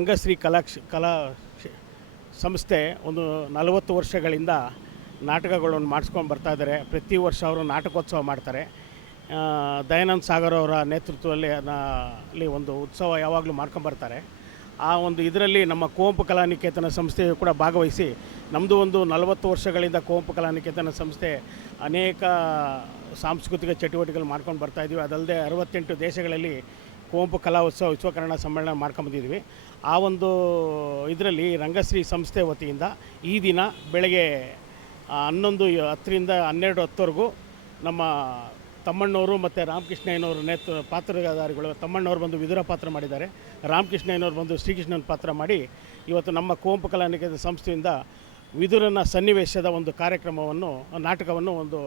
ರಂಗಶ್ರೀ ಕಲಾ ಕ್ಷ- ಕಲಾ ಸಂಸ್ಥೆ ಒಂದು ನಲವತ್ತು ವರ್ಷಗಳಿಂದ ನಾಟಕಗಳನ್ನು ಮಾಡಿಸ್ಕೊಂಡು ಬರ್ತಾ ಇದ್ದಾರೆ ಪ್ರತಿ ವರ್ಷ ಅವರು ನಾಟಕೋತ್ಸವ ಮಾಡ್ತಾರೆ. ದಯಾನಂದ ಸಾಗರ್ ಅವರ ನೇತೃತ್ವದಲ್ಲಿ ಅಲ್ಲಿ ಒಂದು ಉತ್ಸವ ಯಾವಾಗಲೂ ಮಾಡ್ಕೊಂಬರ್ತಾರೆ ಆ ಒಂದು ಇದರಲ್ಲಿ ನಮ್ಮ ಕೋಂಪು ಕಲಾನಿಕೇತನ ಸಂಸ್ಥೆಯು ಕೂಡ ಭಾಗವಹಿಸಿ ನಮ್ಮದು ಒಂದು ನಲವತ್ತು ವರ್ಷಗಳಿಂದ ಕೋಂಪು ಕಲಾನಿಕೇತನ ಸಂಸ್ಥೆ ಅನೇಕ ಸಾಂಸ್ಕೃತಿಕ ಚಟುವಟಿಕೆಗಳು ಮಾಡ್ಕೊಂಡು ಬರ್ತಾ ಇದ್ದೀವಿ ಅದಲ್ಲದೆ ಅರವತ್ತೆಂಟು ದೇಶಗಳಲ್ಲಿ ಕುವೆಂಪು ಕಲಾ ಉತ್ಸವ ವಿಶ್ವಕನ್ನಡ ಸಮ್ಮೇಳನ ಮಾಡ್ಕೊಂಬಂದಿದ್ವಿ ಆ ಒಂದು ಇದರಲ್ಲಿ ರಂಗಶ್ರೀ ಸಂಸ್ಥೆ ವತಿಯಿಂದ ಈ ದಿನ ಬೆಳಗ್ಗೆ ಹನ್ನೊಂದು ಹತ್ತರಿಂದ ಹನ್ನೆರಡು ಹತ್ತುವರೆಗೂ ನಮ್ಮ ತಮ್ಮಣ್ಣವರು ಮತ್ತು ರಾಮಕೃಷ್ಣಯ್ಯನವರು ನೇತೃ ಪಾತ್ರಧಾರಿಗಳು ತಮ್ಮಣ್ಣವರು ಬಂದು ವಿದುರ ಪಾತ್ರ ಮಾಡಿದ್ದಾರೆ. ರಾಮಕೃಷ್ಣಯ್ಯನವ್ರು ಬಂದು ಶ್ರೀಕೃಷ್ಣನ ಪಾತ್ರ ಮಾಡಿ ಇವತ್ತು ನಮ್ಮ ಕುವೆಂಪು ಕಲಾನಿಕೇತನ ಸಂಸ್ಥೆಯಿಂದ ವಿದುರನ ಸನ್ನಿವೇಶದ ಒಂದು ಕಾರ್ಯಕ್ರಮವನ್ನು, ನಾಟಕವನ್ನು ಒಂದು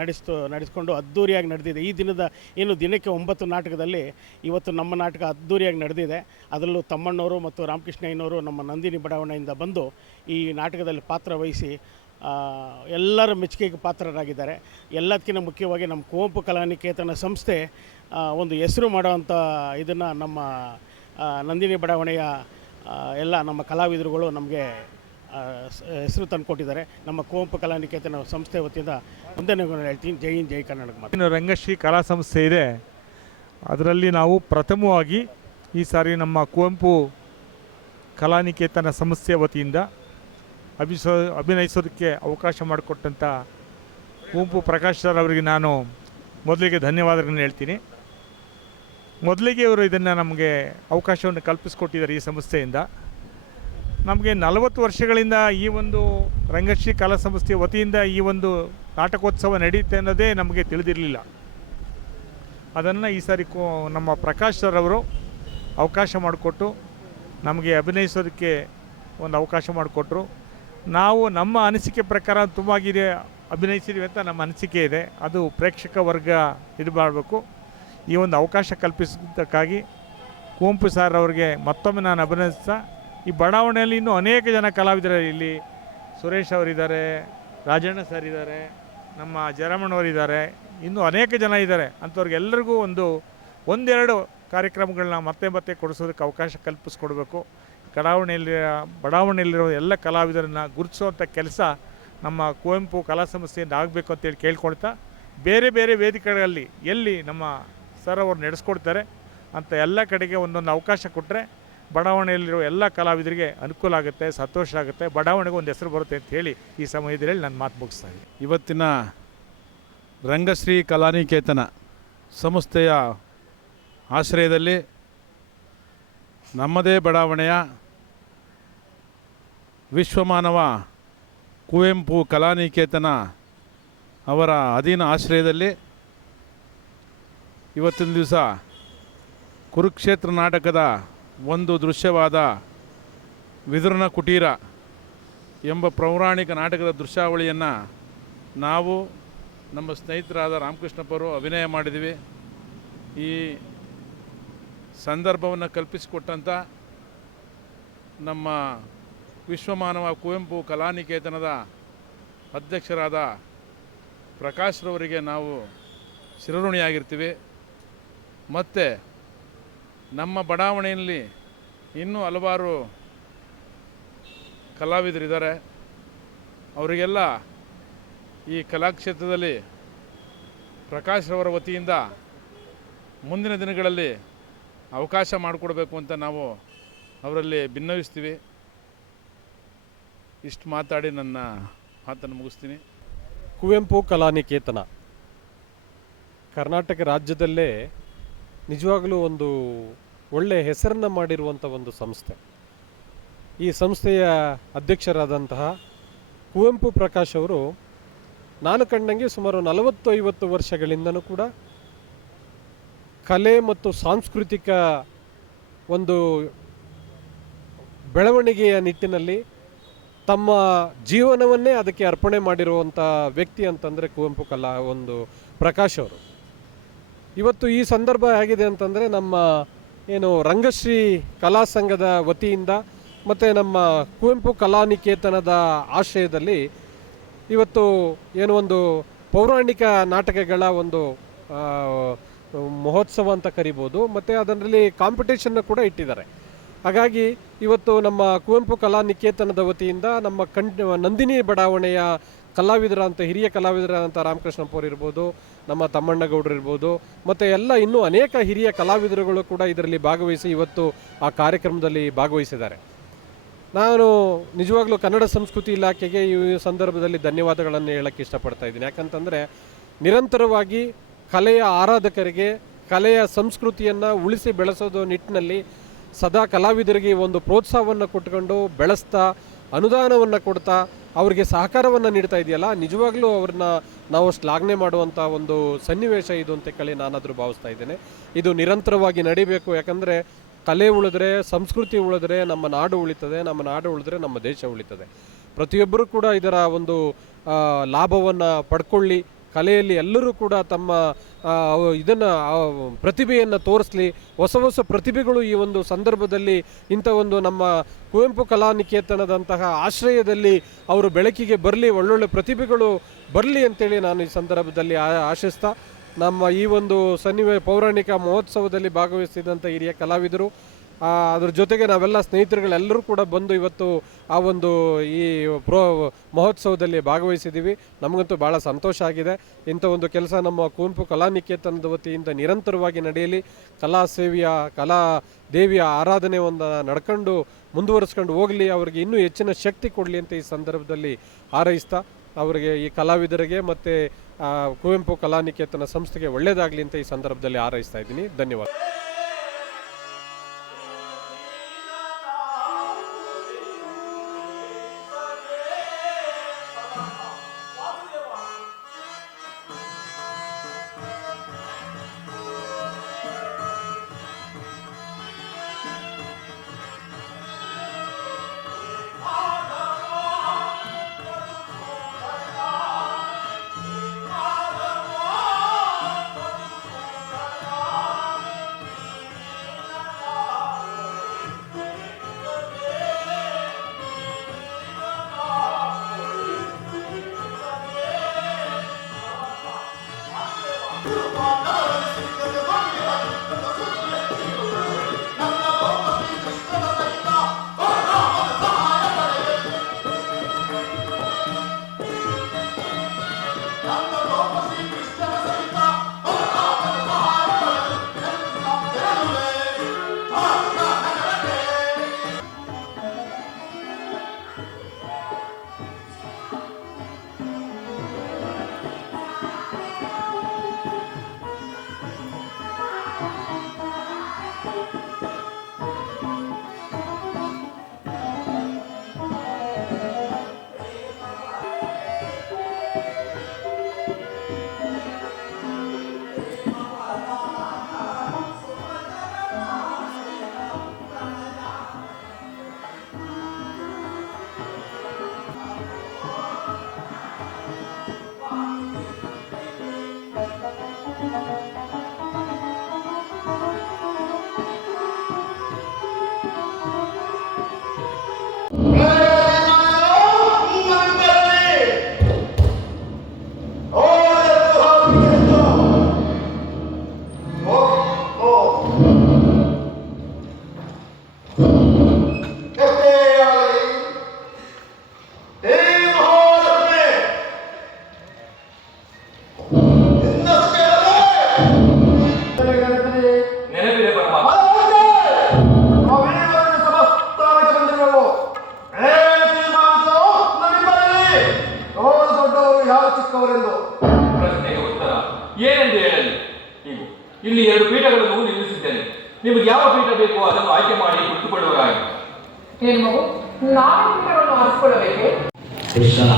ನಡೆಸ್ತು, ನಡೆಸ್ಕೊಂಡು ಅದ್ಧೂರಿಯಾಗಿ ನಡೆದಿದೆ. ಈ ದಿನದ, ಏನು ದಿನಕ್ಕೆ ಒಂಬತ್ತು ನಾಟಕದಲ್ಲಿ ಇವತ್ತು ನಮ್ಮ ನಾಟಕ ಅದ್ಧೂರಿಯಾಗಿ ನಡೆದಿದೆ. ಅದರಲ್ಲೂ ತಮ್ಮಣ್ಣವರು ಮತ್ತು ರಾಮಕೃಷ್ಣಯ್ಯನವರು ನಮ್ಮ ನಂದಿನಿ ಬಡಾವಣೆಯಿಂದ ಬಂದು ಈ ನಾಟಕದಲ್ಲಿ ಪಾತ್ರ ವಹಿಸಿ ಎಲ್ಲರ ಮೆಚ್ಚುಗೆಗೆ ಪಾತ್ರರಾಗಿದ್ದಾರೆ. ಎಲ್ಲದಕ್ಕಿಂತ ಮುಖ್ಯವಾಗಿ ನಮ್ಮ ಕುವೆಂಪು ಕಲಾನಿಕೇತನ ಸಂಸ್ಥೆ ಒಂದು ಹೆಸರು ಮಾಡೋವಂಥ ಇದನ್ನು ನಮ್ಮ ನಂದಿನಿ ಬಡಾವಣೆಯ ಎಲ್ಲ ನಮ್ಮ ಕಲಾವಿದರುಗಳು ನಮಗೆ ಹೆಸರು ತಂದುಕೊಟ್ಟಿದ್ದಾರೆ ನಮ್ಮ ಕುವೆಂಪು ಕಲಾನಿಕೇತನ ಸಂಸ್ಥೆ ವತಿಯಿಂದ ಒಂದನೇ ಹೇಳ್ತೀನಿ. ಜೈ ಹಿಂದ್, ಜೈ ಕರ್ನಾಟಕ ರಂಗಶ್ರೀ ಕಲಾ ಸಂಸ್ಥೆ ಇದೆ. ಅದರಲ್ಲಿ ನಾವು ಪ್ರಥಮವಾಗಿ ಈ ಸಾರಿ ನಮ್ಮ ಕುವೆಂಪು ಕಲಾನಿಕೇತನ ಸಂಸ್ಥೆ ವತಿಯಿಂದ ಅಭಿಸ, ಅಭಿನಯಿಸೋದಕ್ಕೆ ಅವಕಾಶ ಮಾಡಿಕೊಟ್ಟಂಥ ಕುವೆಂಪು ಪ್ರಕಾಶ್ ಸರ್ ಅವರಿಗೆ ನಾನು ಮೊದಲಿಗೆ ಧನ್ಯವಾದಗಳನ್ನು ಹೇಳ್ತೀನಿ. ಮೊದಲಿಗೆ ಇವರು ಇದನ್ನು ನಮಗೆ ಅವಕಾಶವನ್ನು ಕಲ್ಪಿಸಿಕೊಟ್ಟಿದ್ದಾರೆ ಈ ಸಂಸ್ಥೆಯಿಂದ. ನಮಗೆ ನಲವತ್ತು ವರ್ಷಗಳಿಂದ ಈ ಒಂದು ರಂಗಶ್ರೀ ಕಲಾ ಸಂಸ್ಥೆ ವತಿಯಿಂದ ಈ ಒಂದು ನಾಟಕೋತ್ಸವ ನಡೆಯುತ್ತೆ ಅನ್ನೋದೇ ನಮಗೆ ತಿಳಿದಿರಲಿಲ್ಲ. ಅದನ್ನು ಈ ಸಾರಿ ನಮ್ಮ ಪ್ರಕಾಶ್ ಸರ್ ಅವರು ಅವಕಾಶ ಮಾಡಿಕೊಟ್ಟು ನಮಗೆ ಅಭಿನಯಿಸೋದಕ್ಕೆ ಒಂದು ಅವಕಾಶ ಮಾಡಿಕೊಟ್ರು. ನಾವು ನಮ್ಮ ಅನಿಸಿಕೆ ಪ್ರಕಾರ ತುಂಬಾಗಿದೆ ಅಭಿನಯಿಸಿದ್ವಿ ಅಂತ ನಮ್ಮ ಅನಿಸಿಕೆ ಇದೆ. ಅದು ಪ್ರೇಕ್ಷಕ ವರ್ಗ ಇದು ಈ ಒಂದು ಅವಕಾಶ ಕಲ್ಪಿಸಿದ್ದಕ್ಕಾಗಿ ಕುವೆಂಪು ಸರ್ ಅವರಿಗೆ ಮತ್ತೊಮ್ಮೆ ನಾನು ಅಭಿನಯಿಸ್ತಾ ಈ ಬಡಾವಣೆಯಲ್ಲಿ ಇನ್ನೂ ಅನೇಕ ಜನ ಕಲಾವಿದರು ಇಲ್ಲಿ ಸುರೇಶ್ ಅವರಿದ್ದಾರೆ, ರಾಜಣ್ಣ ಸರ್ ಇದ್ದಾರೆ, ನಮ್ಮ ಜರಮಣ್ಣವರಿದ್ದಾರೆ ಇನ್ನೂ ಅನೇಕ ಜನ ಇದ್ದಾರೆ. ಅಂಥವ್ರಿಗೆಲ್ಲರಿಗೂ ಒಂದು, ಒಂದೆರಡು ಕಾರ್ಯಕ್ರಮಗಳನ್ನ ಮತ್ತೆ ಮತ್ತೆ ಕೊಡಿಸೋದಕ್ಕೆ ಅವಕಾಶ ಕಲ್ಪಿಸ್ಕೊಡ್ಬೇಕು. ಕಡಾವಣೆಯಲ್ಲಿ ಬಡಾವಣೆಯಲ್ಲಿರೋ ಎಲ್ಲ ಕಲಾವಿದರನ್ನ ಗುರುತಿಸುವಂಥ ಕೆಲಸ ನಮ್ಮ ಕುವೆಂಪು ಕಲಾ ಸಂಸ್ಥೆಯಿಂದ ಆಗಬೇಕು ಅಂತೇಳಿ ಕೇಳ್ಕೊಳ್ತಾ, ಬೇರೆ ಬೇರೆ ವೇದಿಕೆಗಳಲ್ಲಿ ಎಲ್ಲಿ ನಮ್ಮ ಸರ್ ಅವರು ನಡೆಸ್ಕೊಡ್ತಾರೆ ಅಂತ ಎಲ್ಲ ಕಡೆಗೆ ಒಂದೊಂದು ಅವಕಾಶ ಕೊಟ್ಟರೆ ಬಡಾವಣೆಯಲ್ಲಿರೋ ಎಲ್ಲ ಕಲಾವಿದರಿಗೆ ಅನುಕೂಲ ಆಗುತ್ತೆ, ಸಂತೋಷ ಆಗುತ್ತೆ, ಬಡಾವಣೆಗೆ ಒಂದು ಹೆಸರು ಬರುತ್ತೆ ಅಂತ ಹೇಳಿ ಈ ಸಮಯದಲ್ಲಿ ನಾನು ಮಾತು ಮುಗಿಸ್ತಾ ಇದ್ದೀನಿ. ಇವತ್ತಿನ ರಂಗಶ್ರೀ ಕಲಾನಿಕೇತನ ಸಂಸ್ಥೆಯ ಆಶ್ರಯದಲ್ಲಿ ನಮ್ಮದೇ ಬಡಾವಣೆಯ ವಿಶ್ವಮಾನವ ಕುವೆಂಪು ಕಲಾನಿಕೇತನ ಅವರ ಅಧೀನ ಆಶ್ರಯದಲ್ಲಿ ಇವತ್ತಿನ ದಿವಸ ಕುರುಕ್ಷೇತ್ರ ನಾಟಕದ ಒಂದು ದೃಶ್ಯವಾದ ವಿದುರ್ನ ಕುಟೀರ ಎಂಬ ಪೌರಾಣಿಕ ನಾಟಕದ ದೃಶ್ಯಾವಳಿಯನ್ನು ನಾವು ನಮ್ಮ ಸ್ನೇಹಿತರಾದ ರಾಮಕೃಷ್ಣಪ್ಪರು ಅಭಿನಯ ಮಾಡಿದ್ವಿ. ಈ ಸಂದರ್ಭವನ್ನು ಕಲ್ಪಿಸಿಕೊಟ್ಟಂಥ ನಮ್ಮ ವಿಶ್ವಮಾನವ ಕುವೆಂಪು ಕಲಾನಿಕೇತನದ ಅಧ್ಯಕ್ಷರಾದ ಪ್ರಕಾಶ್ರವರಿಗೆ ನಾವು ಶಿರಋಣಿಯಾಗಿರ್ತೀವಿ. ಮತ್ತು ನಮ್ಮ ಬಡಾವಣೆಯಲ್ಲಿ ಇನ್ನೂ ಹಲವಾರು ಕಲಾವಿದರಿದ್ದಾರೆ. ಅವರಿಗೆಲ್ಲ ಈ ಕಲಾಕ್ಷೇತ್ರದಲ್ಲಿ ಪ್ರಕಾಶ್ ರವರ ವತಿಯಿಂದ ಮುಂದಿನ ದಿನಗಳಲ್ಲಿ ಅವಕಾಶ ಮಾಡಿಕೊಡ್ಬೇಕು ಅಂತ ನಾವು ಅವರಲ್ಲಿ ಭಿನ್ನವಿಸ್ತೀವಿ ಇಷ್ಟು ಮಾತಾಡಿ ನನ್ನ ಮಾತನ್ನು ಮುಗಿಸ್ತೀನಿ. ಕುವೆಂಪು ಕಲಾನಿಕೇತನ. ಕರ್ನಾಟಕ ರಾಜ್ಯದಲ್ಲೇ ನಿಜವಾಗಲೂ ಒಂದು ಒಳ್ಳೆಯ ಹೆಸರನ್ನು ಮಾಡಿರುವಂಥ ಒಂದು ಸಂಸ್ಥೆ. ಈ ಸಂಸ್ಥೆಯ ಅಧ್ಯಕ್ಷರಾದಂತಹ ಕುವೆಂಪು ಪ್ರಕಾಶ್ ಅವರು ನಾನು ಕಂಡಂಗೆ ಸುಮಾರು ನಲವತ್ತು ಐವತ್ತು ವರ್ಷಗಳಿಂದನೂ ಕೂಡ ಕಲೆ ಮತ್ತು ಸಾಂಸ್ಕೃತಿಕ ಒಂದು ಬೆಳವಣಿಗೆಯ ನಿಟ್ಟಿನಲ್ಲಿ ತಮ್ಮ ಜೀವನವನ್ನೇ ಅದಕ್ಕೆ ಅರ್ಪಣೆ ಮಾಡಿರುವಂಥ ವ್ಯಕ್ತಿ ಅಂತಂದರೆ ಕುವೆಂಪು ಕಲಾ, ಒಂದು ಪ್ರಕಾಶ್ ಅವರು. ಇವತ್ತು ಈ ಸಂದರ್ಭ ಹೇಗಿದೆ ಅಂತಂದರೆ ನಮ್ಮ ಏನು ರಂಗಶ್ರೀ ಕಲಾ ಸಂಘದ ವತಿಯಿಂದ ಮತ್ತು ನಮ್ಮ ಕುವೆಂಪು ಕಲಾನಿಕೇತನದ ಆಶ್ರಯದಲ್ಲಿ ಇವತ್ತು ಏನು ಒಂದು ಪೌರಾಣಿಕ ನಾಟಕಗಳ ಒಂದು ಮಹೋತ್ಸವ ಅಂತ ಕರಿಬೋದು, ಮತ್ತು ಅದರಲ್ಲಿ ಕಾಂಪಿಟೇಷನ್ನ ಕೂಡ ಇಟ್ಟಿದ್ದಾರೆ. ಹಾಗಾಗಿ ಇವತ್ತು ನಮ್ಮ ಕುವೆಂಪು ಕಲಾ ನಿಕೇತನದ ವತಿಯಿಂದ ನಮ್ಮ ಕಣ್, ನಂದಿನಿ ಬಡಾವಣೆಯ ಕಲಾವಿದರ ಅಂತ, ಹಿರಿಯ ಕಲಾವಿದರಾದಂಥ ರಾಮಕೃಷ್ಣಪ್ಪ ಅವರು ಇರ್ಬೋದು, ನಮ್ಮ ತಮ್ಮಣ್ಣಗೌಡರು ಇರ್ಬೋದು, ಮತ್ತು ಎಲ್ಲ ಇನ್ನೂ ಅನೇಕ ಹಿರಿಯ ಕಲಾವಿದರುಗಳು ಕೂಡ ಇದರಲ್ಲಿ ಭಾಗವಹಿಸಿ ಇವತ್ತು ಆ ಕಾರ್ಯಕ್ರಮದಲ್ಲಿ ಭಾಗವಹಿಸಿದ್ದಾರೆ. ನಾನು ನಿಜವಾಗ್ಲೂ ಕನ್ನಡ ಸಂಸ್ಕೃತಿ ಇಲಾಖೆಗೆ ಈ ಸಂದರ್ಭದಲ್ಲಿ ಧನ್ಯವಾದಗಳನ್ನು ಹೇಳಕ್ಕೆ ಇಷ್ಟಪಡ್ತಾ ಇದ್ದೀನಿ. ಯಾಕಂತಂದರೆ ನಿರಂತರವಾಗಿ ಕಲೆಯ ಆರಾಧಕರಿಗೆ, ಕಲೆಯ ಸಂಸ್ಕೃತಿಯನ್ನು ಉಳಿಸಿ ಬೆಳೆಸೋದು ನಿಟ್ಟಿನಲ್ಲಿ ಸದಾ ಕಲಾವಿದರಿಗೆ ಒಂದು ಪ್ರೋತ್ಸಾಹವನ್ನು ಕೊಟ್ಕೊಂಡು ಬೆಳೆಸ್ತಾ ಅನುದಾನವನ್ನು ಕೊಡ್ತಾ ಅವರಿಗೆ ಸಹಕಾರವನ್ನು ನೀಡ್ತಾ ಇದೆಯಲ್ಲ, ನಿಜವಾಗ್ಲೂ ಅವ್ರನ್ನ ನಾವು ಶ್ಲಾಘನೆ ಮಾಡುವಂಥ ಒಂದು ಸನ್ನಿವೇಶ ಇದು ಅಂತ ಕೇಳಿ ನಾನಾದರೂ ಭಾವಿಸ್ತಾ ಇದ್ದೇನೆ. ಇದು ನಿರಂತರವಾಗಿ ನಡಿಬೇಕು, ಯಾಕಂದರೆ ಕಲೆ ಉಳಿದ್ರೆ, ಸಂಸ್ಕೃತಿ ಉಳಿದ್ರೆ ನಮ್ಮ ನಾಡು ಉಳಿತದೆ, ನಮ್ಮ ನಾಡು ಉಳಿದ್ರೆ ನಮ್ಮ ದೇಶ ಉಳಿತದೆ. ಪ್ರತಿಯೊಬ್ಬರೂ ಕೂಡ ಇದರ ಒಂದು ಲಾಭವನ್ನು ಪಡ್ಕೊಳ್ಳಿ. ಕಲೆಯಲ್ಲಿ ಎಲ್ಲರೂ ಕೂಡ ತಮ್ಮ ಇದನ್ನು ಪ್ರತಿಭೆಯನ್ನು ತೋರಿಸ್ಲಿ. ಹೊಸ ಹೊಸ ಪ್ರತಿಭೆಗಳು ಈ ಒಂದು ಸಂದರ್ಭದಲ್ಲಿ ಇಂಥ ಒಂದು ನಮ್ಮ ಕುವೆಂಪು ಕಲಾನಿಕೇತನದಂತಹ ಆಶ್ರಯದಲ್ಲಿ ಅವರು ಬೆಳಕಿಗೆ ಬರಲಿ, ಒಳ್ಳೊಳ್ಳೆ ಪ್ರತಿಭೆಗಳು ಬರಲಿ ಅಂತೇಳಿ ನಾನು ಈ ಸಂದರ್ಭದಲ್ಲಿ ಆಶಿಸ್ತಾ, ನಮ್ಮ ಈ ಒಂದು ಸನ್ನಿವೇ ಪೌರಾಣಿಕ ಮಹೋತ್ಸವದಲ್ಲಿ ಭಾಗವಹಿಸಿದಂಥ ಹಿರಿಯ ಕಲಾವಿದರು ಅದ್ರ ಜೊತೆಗೆ ನಾವೆಲ್ಲ ಸ್ನೇಹಿತರುಗಳೆಲ್ಲರೂ ಕೂಡ ಬಂದು ಇವತ್ತು ಆ ಒಂದು ಈ ಪ್ರೋ ಮಹೋತ್ಸವದಲ್ಲಿ ಭಾಗವಹಿಸಿದ್ದೀವಿ. ನಮಗಂತೂ ಭಾಳ ಸಂತೋಷ ಆಗಿದೆ. ಇಂಥ ಒಂದು ಕೆಲಸ ನಮ್ಮ ಕುವೆಂಪು ಕಲಾ ನಿಕೇತನದ ವತಿಯಿಂದ ನಿರಂತರವಾಗಿ ನಡೆಯಲಿ. ಕಲಾ ಸೇವೆಯ, ಕಲಾ ದೇವಿಯ ಆರಾಧನೆ ಒಂದು ನಡ್ಕೊಂಡು ಮುಂದುವರಿಸ್ಕೊಂಡು ಹೋಗಲಿ. ಅವರಿಗೆ ಇನ್ನೂ ಹೆಚ್ಚಿನ ಶಕ್ತಿ ಕೊಡಲಿ ಅಂತ ಈ ಸಂದರ್ಭದಲ್ಲಿ ಹಾರೈಸ್ತಾ ಅವರಿಗೆ ಈ ಕಲಾವಿದರಿಗೆ ಮತ್ತು ಕುವೆಂಪು ಕಲಾ ನಿಕೇತನ ಸಂಸ್ಥೆಗೆ ಒಳ್ಳೆಯದಾಗಲಿ ಅಂತ ಈ ಸಂದರ್ಭದಲ್ಲಿ ಹಾರೈಸ್ತಾ ಇದ್ದೀನಿ. ಧನ್ಯವಾದ. Tudo bom, ಇಲ್ಲಿ ಎರಡು ಪೀಠಗಳನ್ನು ನಿಲ್ಲಿಸಿದ್ದೇನೆ ನಿಮಗೆ ಯಾವ ಪೀಠ ಬೇಕೋ ಅದನ್ನು ಆಯ್ಕೆ ಮಾಡಿ ಕುಳಿತುಕೊಳ್ಳುವರಾಗಿ. ಏನು ಮಗು? ನಾನು ಪೀಠವನ್ನು ಆರಿಸಿಕೊಳ್ಳಬೇಕು? ಕೃಷ್ಣನ